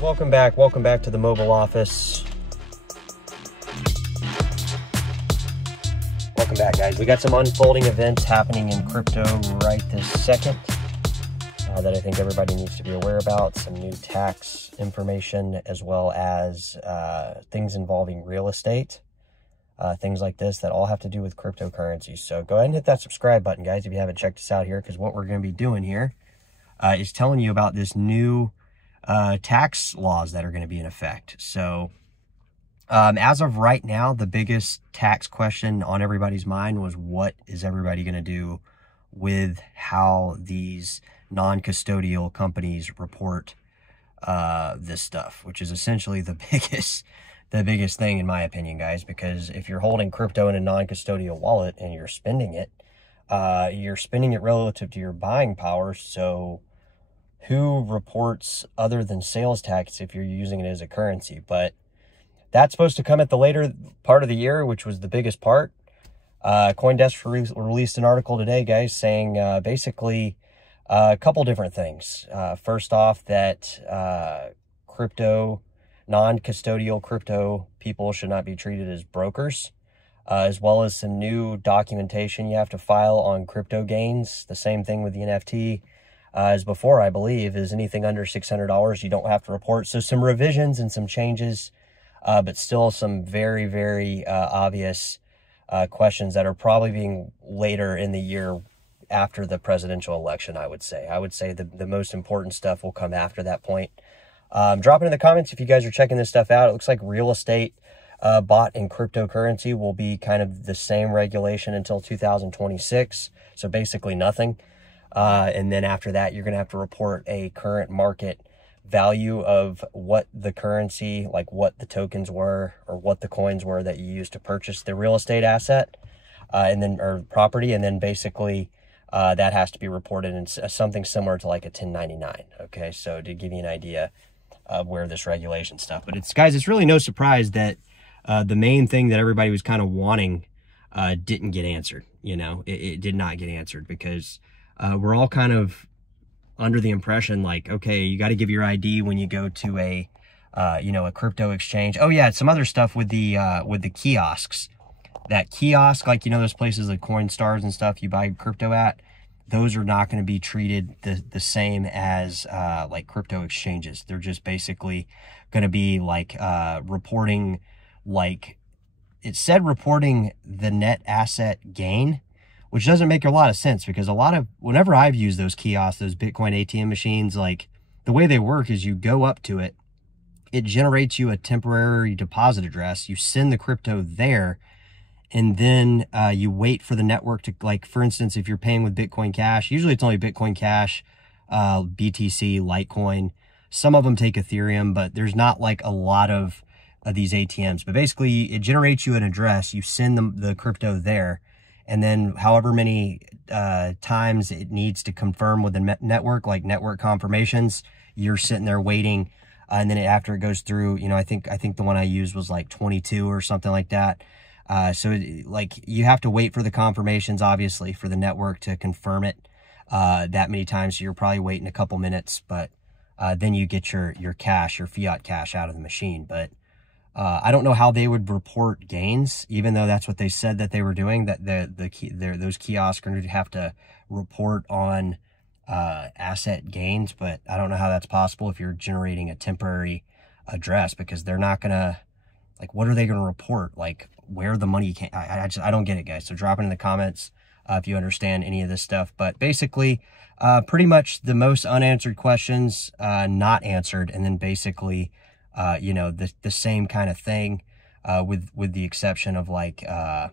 Welcome back to the mobile office. Welcome back, guys. We got some unfolding events happening in crypto right this second that I think everybody needs to be aware about. Some new tax information, as well as things involving real estate, things like this that all have to do with cryptocurrency. So go ahead and hit that subscribe button, guys, if you haven't checked us out here, because what we're going to be doing here is telling you about this new tax laws that are going to be in effect. So as of right now, the biggest tax question on everybody's mind was, what is everybody going to do with how these non-custodial companies report this stuff, which is essentially the biggest thing, in my opinion, guys, because if you're holding crypto in a non-custodial wallet and you're spending it relative to your buying power. So who reports other than sales tax if you're using it as a currency? But that's supposed to come at the later part of the year, which was the biggest part. CoinDesk released an article today, guys, saying basically a couple different things. First off, that non-custodial crypto people should not be treated as brokers, as well as some new documentation you have to file on crypto gains. The same thing with the NFT as before, I believe, is anything under $600 you don't have to report. So some revisions and some changes, but still some very, very obvious questions that are probably being later in the year after the presidential election, I would say. I would say the most important stuff will come after that point. Drop it in the comments if you guys are checking this stuff out. It looks like real estate bought in cryptocurrency will be kind of the same regulation until 2026. So basically nothing. And then after that, you're going to have to report a current market value of what the currency, like what the tokens were or what the coins were that you used to purchase the real estate asset, or property. And then basically that has to be reported in something similar to like a 1099. Okay. So to give you an idea of where this regulation stuff, but guys, it's really no surprise that the main thing that everybody was kind of wanting didn't get answered. You know, it did not get answered, because we're all kind of under the impression like, okay, you got to give your ID when you go to a crypto exchange. Oh yeah, some other stuff with the kiosks. That kiosk, like, those places like Coinstars and stuff you buy crypto at, those are not going to be treated the same as like crypto exchanges. They're just basically going to be like reporting, like it said, reporting the net asset gain, which doesn't make a lot of sense, because whenever I've used those kiosks, those Bitcoin ATM machines, like the way they work is you go up to it, it generates you a temporary deposit address, you send the crypto there, and then you wait for the network to, like, for instance, if you're paying with Bitcoin Cash, usually it's only Bitcoin Cash, BTC, Litecoin. Some of them take Ethereum, but there's not like a lot of these ATMs. But basically, it generates you an address, you send the crypto there, and then however many times it needs to confirm with the network, like network confirmations, you're sitting there waiting. And then after it goes through, I think the one I used was like 22 or something like that. So like you have to wait for the confirmations, obviously, for the network to confirm it that many times. So you're probably waiting a couple minutes, but then you get your cash, your fiat cash out of the machine. But I don't know how they would report gains, even though that's what they said that they were doing, that those kiosks are going to have to report on asset gains. But I don't know how that's possible if you're generating a temporary address, because they're not going to, like, what are they going to report? Like, where the money came? I don't get it, guys. So drop it in the comments if you understand any of this stuff. But basically, pretty much the most unanswered questions not answered, and then basically the same kind of thing with the exception of like the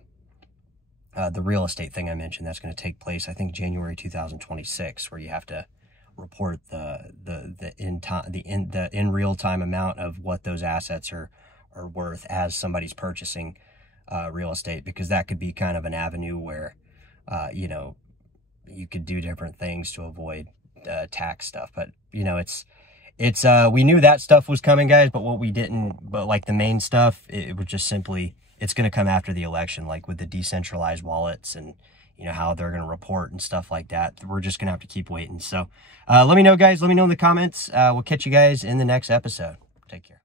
real estate thing I mentioned. That's going to take place, I think, January 2026, where you have to report the in real time amount of what those assets are worth as somebody's purchasing real estate, because that could be kind of an avenue where you could do different things to avoid tax stuff. But it's we knew that stuff was coming, guys, but like the main stuff, it was just simply, it's going to come after the election, like with the decentralized wallets and you know, how they're going to report and stuff like that. We're just going to have to keep waiting. So let me know, guys. Let me know in the comments. We'll catch you guys in the next episode. Take care.